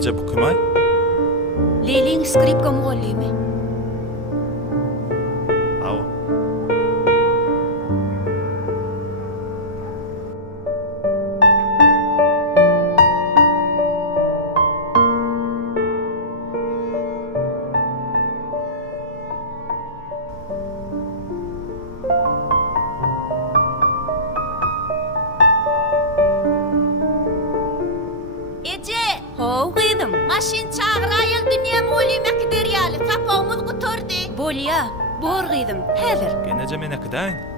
Nece bu kımay? Leyliň skripka muallimi. Awa. Ece, how gyzym. Maşin çağırayal dünya muallimi kiderýaly. Tapawmyz guturdy. Bolýa, bor gyzym. Häzir. Genece mene kıdayn.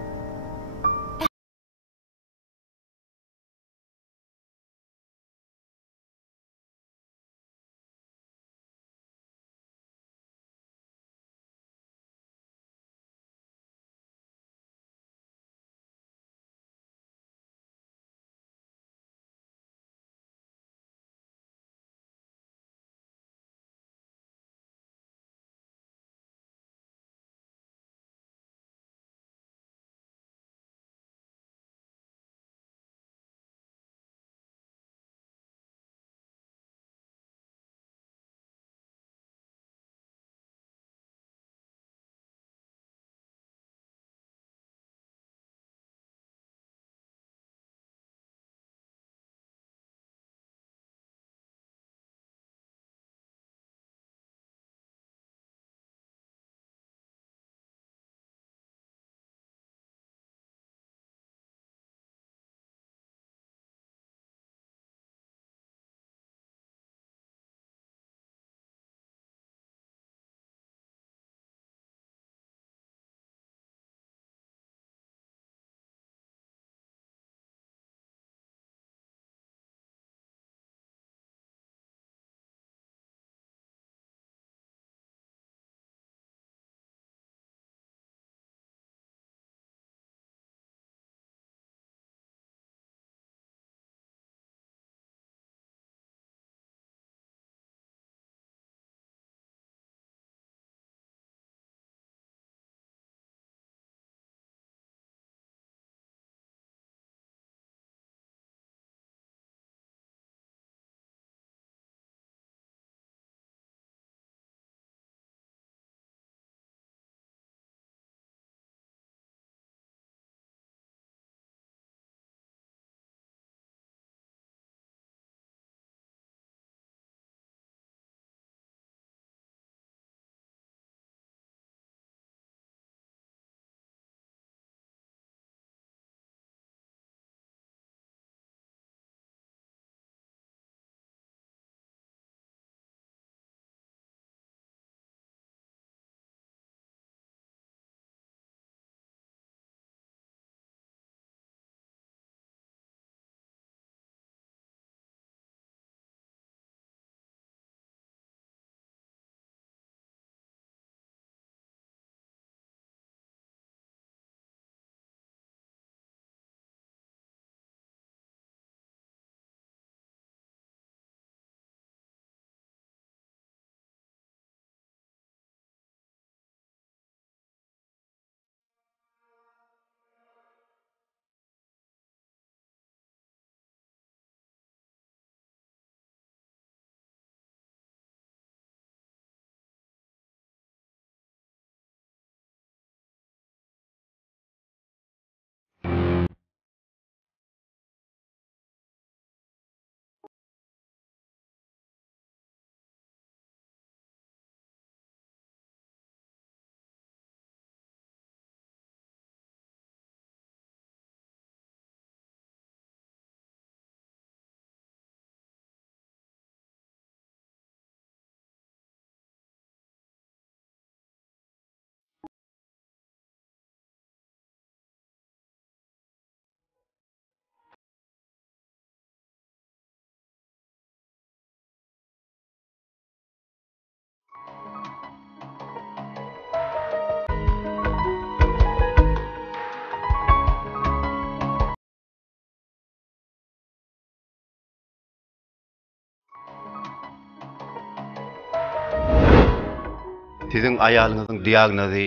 Sizin aýalyňyzyň diagnozy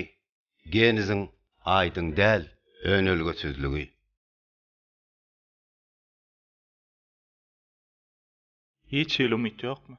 geniziň aýdyň däl, önelgesizligi. Hiç ümit ýokmy?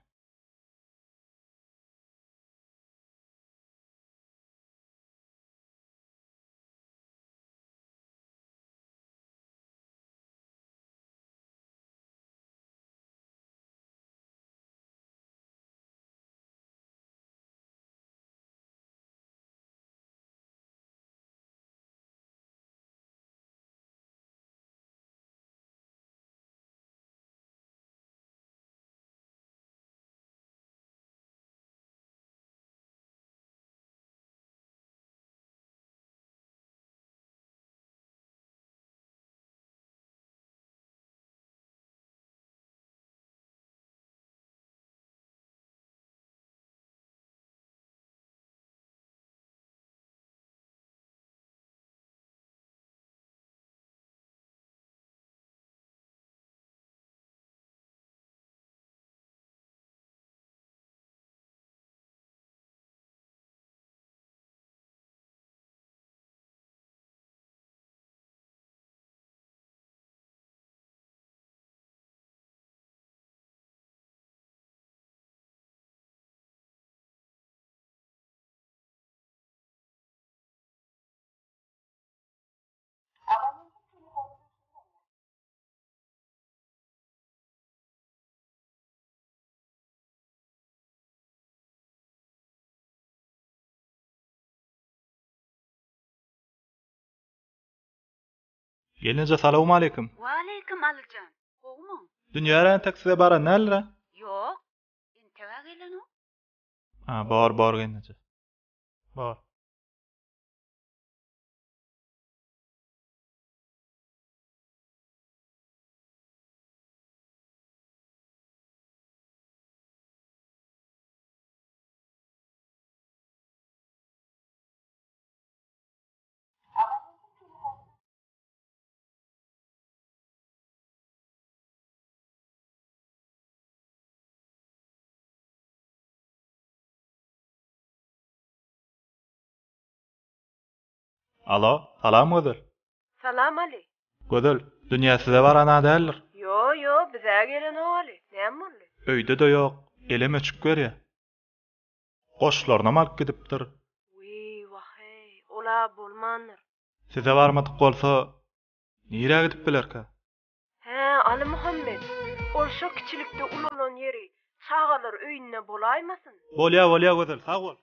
Gelnije salamu alaykum. Wa alaykum aljan. Howmu? Dünýäden taksiye baran näle? Yok. Intewa gelenu? Bar gelnije. Bar. Alo, salam gözel. Salam Ali. Gözel, dünýä size baran nädeler? Yo, bize gelen Ali. Näme boldy? Öýde de ýok, elem öçüp görýär. Goşlaryna malyp gidipdir. Wahy, ola bolmandyr. Size barmadyk bolsa, nire gidip bilerkä? He, Ali Muhammed. Ol şo kiçilikde ulanan yeri çağalar öýünde bolaýmasyn? Bolýa gözel, sag bol.